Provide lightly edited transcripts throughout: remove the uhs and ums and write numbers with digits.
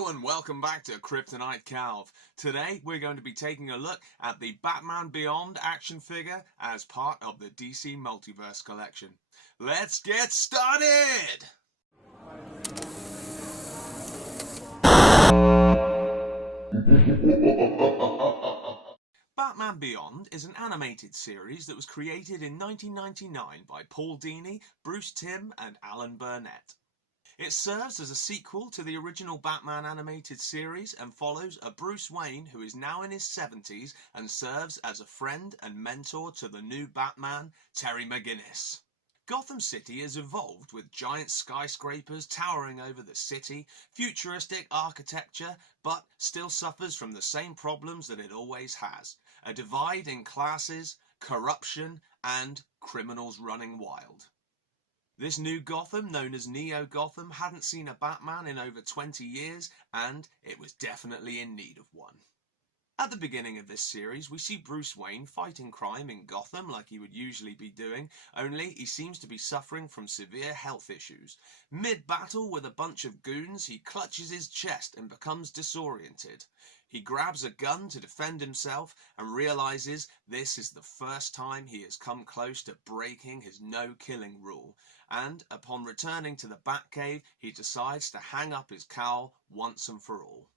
Hello and welcome back to Kryptonite-Calv. Today we're going to be taking a look at the Batman Beyond action figure as part of the DC Multiverse collection. Let's get started! Batman Beyond is an animated series that was created in 1999 by Paul Dini, Bruce Timm and Alan Burnett. It serves as a sequel to the original Batman animated series and follows a Bruce Wayne who is now in his 70s and serves as a friend and mentor to the new Batman, Terry McGinnis. Gotham City has evolved with giant skyscrapers towering over the city, futuristic architecture, but still suffers from the same problems that it always has: a divide in classes, corruption, and criminals running wild. This new Gotham, known as Neo Gotham, hadn't seen a Batman in over 20 years, and it was definitely in need of one. At the beginning of this series, we see Bruce Wayne fighting crime in Gotham like he would usually be doing, only he seems to be suffering from severe health issues. Mid-battle with a bunch of goons, he clutches his chest and becomes disoriented. He grabs a gun to defend himself and realizes this is the first time he has come close to breaking his no-killing rule. And upon returning to the Batcave, he decides to hang up his cowl once and for all.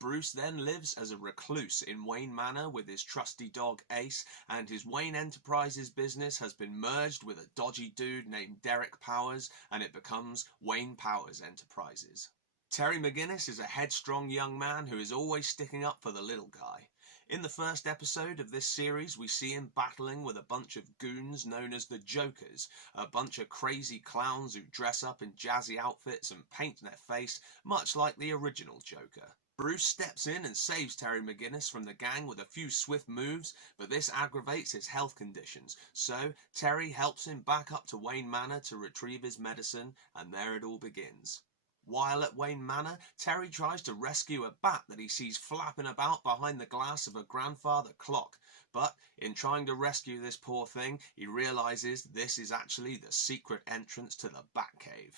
Bruce then lives as a recluse in Wayne Manor with his trusty dog Ace, and his Wayne Enterprises business has been merged with a dodgy dude named Derek Powers, and it becomes Wayne Powers Enterprises. Terry McGinnis is a headstrong young man who is always sticking up for the little guy. In the first episode of this series, we see him battling with a bunch of goons known as the Jokers, a bunch of crazy clowns who dress up in jazzy outfits and paint their face, much like the original Joker. Bruce steps in and saves Terry McGinnis from the gang with a few swift moves, but this aggravates his health conditions, so Terry helps him back up to Wayne Manor to retrieve his medicine, and there it all begins. While at Wayne Manor, Terry tries to rescue a bat that he sees flapping about behind the glass of a grandfather clock. But in trying to rescue this poor thing, he realizes this is actually the secret entrance to the Batcave.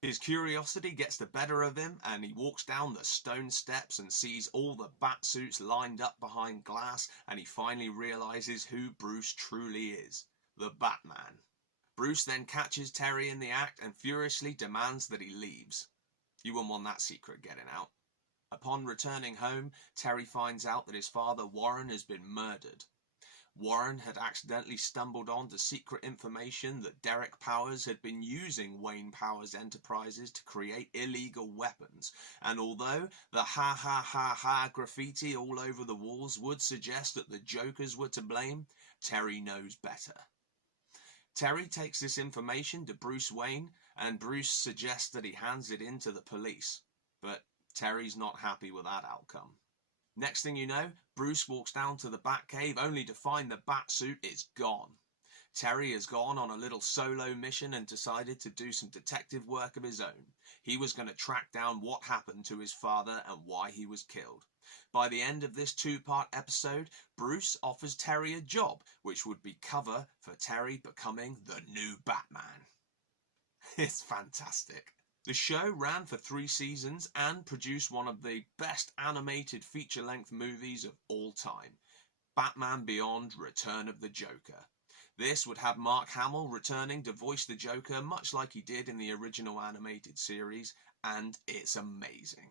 His curiosity gets the better of him, and he walks down the stone steps and sees all the bat suits lined up behind glass, and he finally realizes who Bruce truly is: the Batman. Bruce then catches Terry in the act and furiously demands that he leaves. You wouldn't want that secret getting out. Upon returning home, Terry finds out that his father Warren has been murdered. Warren had accidentally stumbled onto secret information that Derek Powers had been using Wayne Powers Enterprises to create illegal weapons, and although the ha ha ha ha graffiti all over the walls would suggest that the Jokers were to blame, Terry knows better. Terry takes this information to Bruce Wayne, and Bruce suggests that he hands it in to the police, but Terry's not happy with that outcome. Next thing you know, Bruce walks down to the Batcave only to find the Batsuit is gone. Terry has gone on a little solo mission and decided to do some detective work of his own. He was going to track down what happened to his father and why he was killed. By the end of this two-part episode, Bruce offers Terry a job, which would be cover for Terry becoming the new Batman. It's fantastic. The show ran for 3 seasons and produced one of the best animated feature-length movies of all time, Batman Beyond: Return of the Joker. This would have Mark Hamill returning to voice the Joker much like he did in the original animated series, and it's amazing.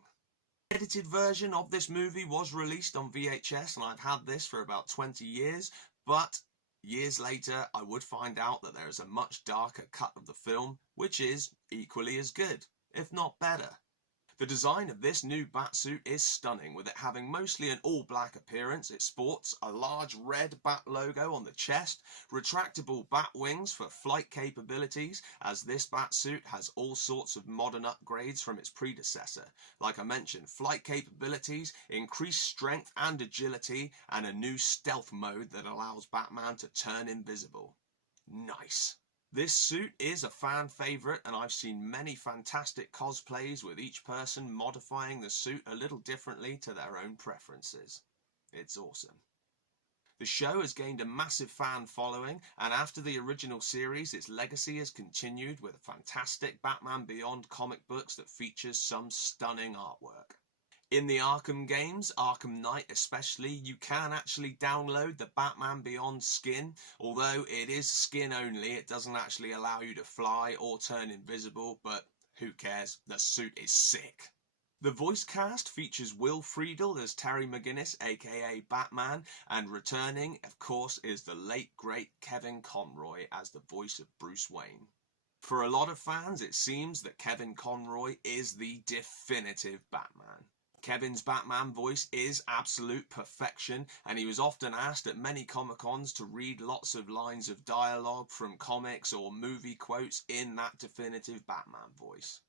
The edited version of this movie was released on VHS, and I've had this for about 20 years, but years later I would find out that there is a much darker cut of the film, which is equally as good, if not better. The design of this new Batsuit is stunning, with it having mostly an all-black appearance. It sports a large red bat logo on the chest, retractable bat wings for flight capabilities, as this Batsuit has all sorts of modern upgrades from its predecessor. Like I mentioned, flight capabilities, increased strength and agility, and a new stealth mode that allows Batman to turn invisible. Nice. This suit is a fan favourite, and I've seen many fantastic cosplays with each person modifying the suit a little differently to their own preferences. It's awesome. The show has gained a massive fan following, and after the original series, its legacy has continued with fantastic Batman Beyond comic books that features some stunning artwork. In the Arkham games, Arkham Knight especially, you can actually download the Batman Beyond skin. Although it is skin only, it doesn't actually allow you to fly or turn invisible, but who cares, the suit is sick. The voice cast features Will Friedle as Terry McGinnis, aka Batman, and returning, of course, is the late great Kevin Conroy as the voice of Bruce Wayne. For a lot of fans, it seems that Kevin Conroy is the definitive Batman. Kevin's Batman voice is absolute perfection, and he was often asked at many Comic-Cons to read lots of lines of dialogue from comics or movie quotes in that definitive Batman voice,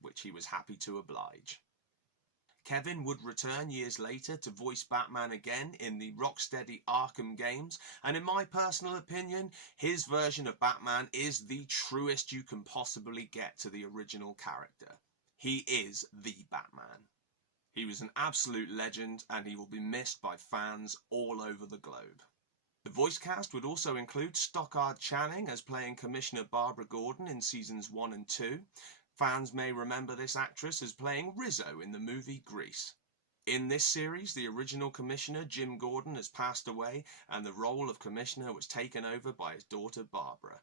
which he was happy to oblige. Kevin would return years later to voice Batman again in the Rocksteady Arkham games, and in my personal opinion, his version of Batman is the truest you can possibly get to the original character. He is the Batman. He was an absolute legend, and he will be missed by fans all over the globe. The voice cast would also include Stockard Channing as playing Commissioner Barbara Gordon in seasons 1 and 2. Fans may remember this actress as playing Rizzo in the movie Grease. In this series, the original Commissioner, Jim Gordon, has passed away, and the role of Commissioner was taken over by his daughter Barbara.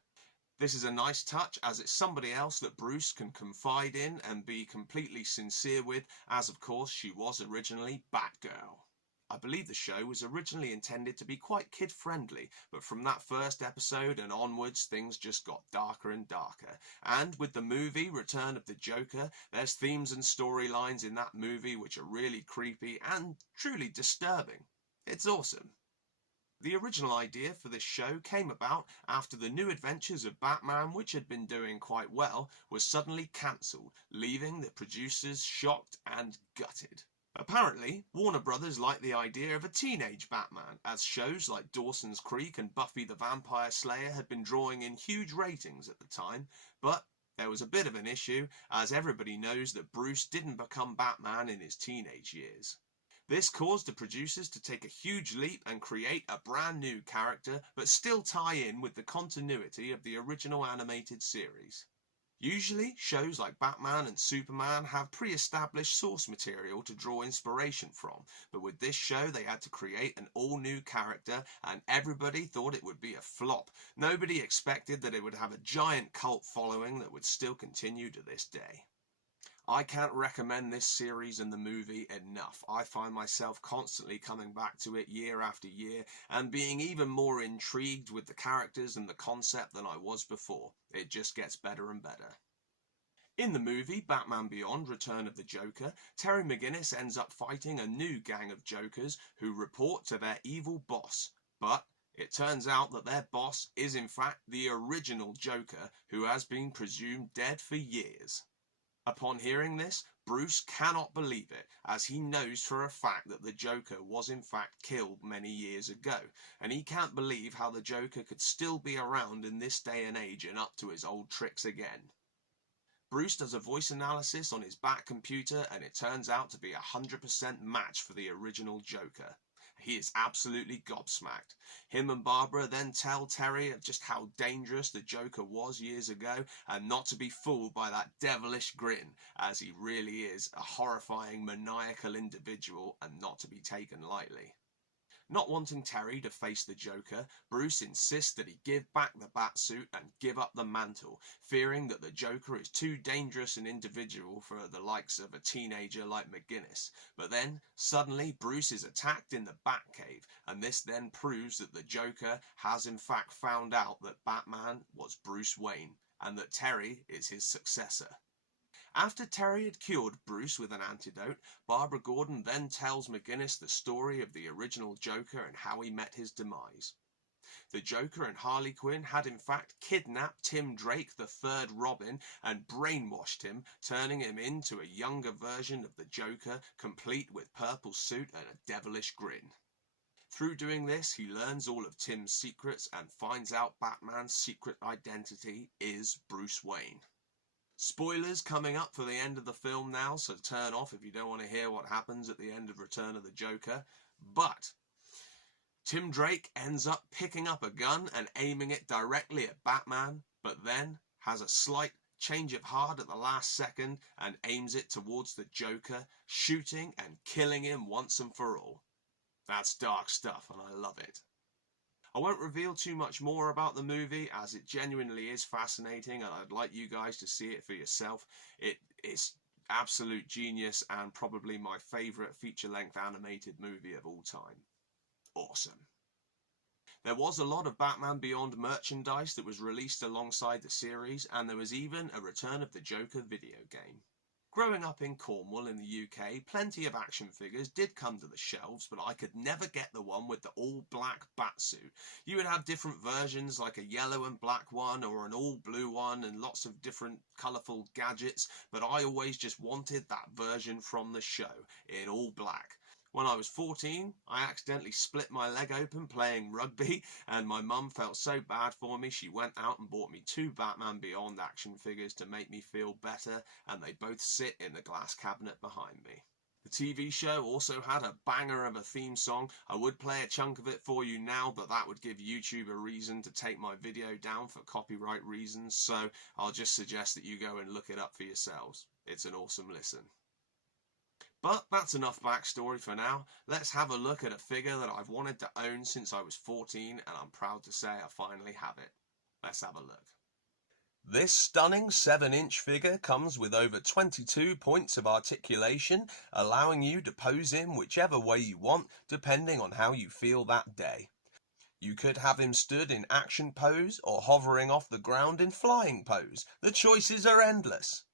This is a nice touch, as it's somebody else that Bruce can confide in and be completely sincere with, as of course she was originally Batgirl. I believe the show was originally intended to be quite kid-friendly, but from that first episode and onwards things just got darker and darker. And with the movie Return of the Joker, there's themes and storylines in that movie which are really creepy and truly disturbing. It's awesome. The original idea for this show came about after the New Adventures of Batman, which had been doing quite well, was suddenly cancelled, leaving the producers shocked and gutted. Apparently, Warner Brothers liked the idea of a teenage Batman, as shows like Dawson's Creek and Buffy the Vampire Slayer had been drawing in huge ratings at the time, but there was a bit of an issue, as everybody knows that Bruce didn't become Batman in his teenage years. This caused the producers to take a huge leap and create a brand new character, but still tie in with the continuity of the original animated series. Usually, shows like Batman and Superman have pre-established source material to draw inspiration from, but with this show they had to create an all-new character, and everybody thought it would be a flop. Nobody expected that it would have a giant cult following that would still continue to this day. I can't recommend this series and the movie enough. I find myself constantly coming back to it year after year and being even more intrigued with the characters and the concept than I was before. It just gets better and better. In the movie Batman Beyond Return of the Joker, Terry McGinnis ends up fighting a new gang of Jokers who report to their evil boss, but it turns out that their boss is in fact the original Joker, who has been presumed dead for years. Upon hearing this, Bruce cannot believe it, as he knows for a fact that the Joker was in fact killed many years ago, and he can't believe how the Joker could still be around in this day and age and up to his old tricks again. Bruce does a voice analysis on his back computer, and it turns out to be a 100% match for the original Joker. He is absolutely gobsmacked. Him and Barbara then tell Terry of just how dangerous the Joker was years ago, and not to be fooled by that devilish grin, as he really is a horrifying, maniacal individual and not to be taken lightly. Not wanting Terry to face the Joker, Bruce insists that he give back the Batsuit and give up the mantle, fearing that the Joker is too dangerous an individual for the likes of a teenager like McGinnis. But then, suddenly, Bruce is attacked in the Batcave, and this then proves that the Joker has in fact found out that Batman was Bruce Wayne, and that Terry is his successor. After Terry had cured Bruce with an antidote, Barbara Gordon then tells McGinnis the story of the original Joker and how he met his demise. The Joker and Harley Quinn had in fact kidnapped Tim Drake, the third Robin, and brainwashed him, turning him into a younger version of the Joker, complete with purple suit and a devilish grin. Through doing this, he learns all of Tim's secrets and finds out Batman's secret identity is Bruce Wayne. Spoilers coming up for the end of the film now, so turn off if you don't want to hear what happens at the end of Return of the Joker. But Tim Drake ends up picking up a gun and aiming it directly at Batman, but then has a slight change of heart at the last second and aims it towards the Joker, shooting and killing him once and for all. That's dark stuff and I love it. I won't reveal too much more about the movie as it genuinely is fascinating and I'd like you guys to see it for yourself. It's absolute genius and probably my favourite feature-length animated movie of all time. Awesome. There was a lot of Batman Beyond merchandise that was released alongside the series, and there was even a Return of the Joker video game. Growing up in Cornwall in the UK, plenty of action figures did come to the shelves, but I could never get the one with the all-black batsuit. You would have different versions, like a yellow and black one, or an all-blue one, and lots of different colourful gadgets, but I always just wanted that version from the show, in all black. When I was 14, I accidentally split my leg open playing rugby, and my mum felt so bad for me she went out and bought me 2 Batman Beyond action figures to make me feel better, and they both sit in the glass cabinet behind me. The TV show also had a banger of a theme song. I would play a chunk of it for you now, but that would give YouTube a reason to take my video down for copyright reasons, so I'll just suggest that you go and look it up for yourselves. It's an awesome listen. But that's enough backstory for now. Let's have a look at a figure that I've wanted to own since I was 14 and I'm proud to say I finally have it. Let's have a look. This stunning 7-inch figure comes with over 22 points of articulation, allowing you to pose him whichever way you want depending on how you feel that day. You could have him stood in action pose or hovering off the ground in flying pose. The choices are endless.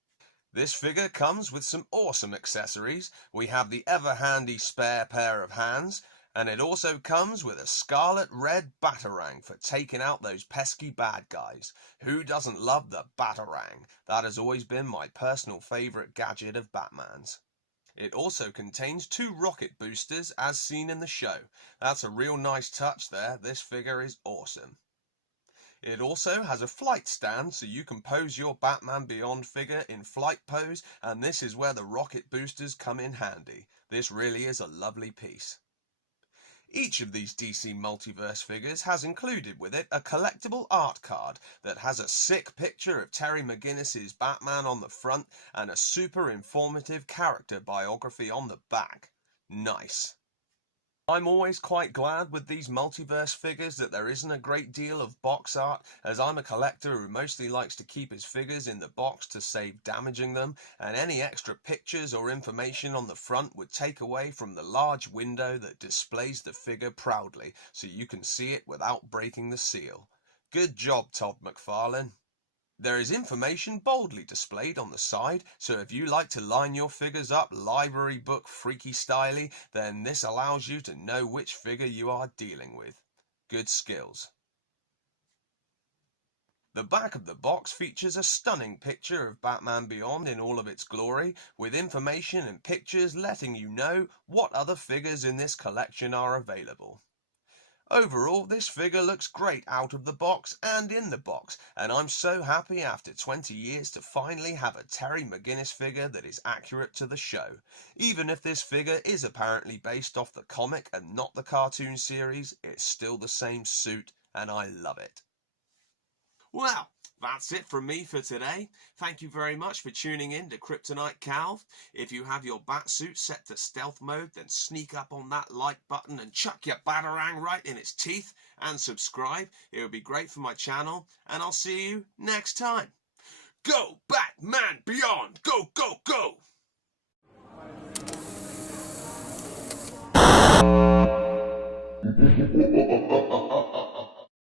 This figure comes with some awesome accessories. We have the ever-handy spare pair of hands, and it also comes with a scarlet red batarang for taking out those pesky bad guys. Who doesn't love the batarang? That has always been my personal favourite gadget of Batman's. It also contains 2 rocket boosters as seen in the show. That's a real nice touch there. This figure is awesome. It also has a flight stand so you can pose your Batman Beyond figure in flight pose, and this is where the rocket boosters come in handy. This really is a lovely piece. Each of these DC Multiverse figures has included with it a collectible art card that has a sick picture of Terry McGinnis's Batman on the front and a super informative character biography on the back. Nice. I'm always quite glad with these multiverse figures that there isn't a great deal of box art, as I'm a collector who mostly likes to keep his figures in the box to save damaging them, and any extra pictures or information on the front would take away from the large window that displays the figure proudly, so you can see it without breaking the seal. Good job, Todd McFarlane. There is information boldly displayed on the side, so if you like to line your figures up library book freaky styly, then this allows you to know which figure you are dealing with. Good skills. The back of the box features a stunning picture of Batman Beyond in all of its glory, with information and pictures letting you know what other figures in this collection are available. Overall, this figure looks great out of the box and in the box, and I'm so happy after 20 years to finally have a Terry McGinnis figure that is accurate to the show. Even if this figure is apparently based off the comic and not the cartoon series, it's still the same suit, and I love it. Well, that's it from me for today. Thank you very much for tuning in to Kryptonite-Calv. If you have your batsuit set to stealth mode, then sneak up on that like button and chuck your batarang right in its teeth and subscribe. It would be great for my channel, and I'll see you next time. Go Batman Beyond! Go, go, go!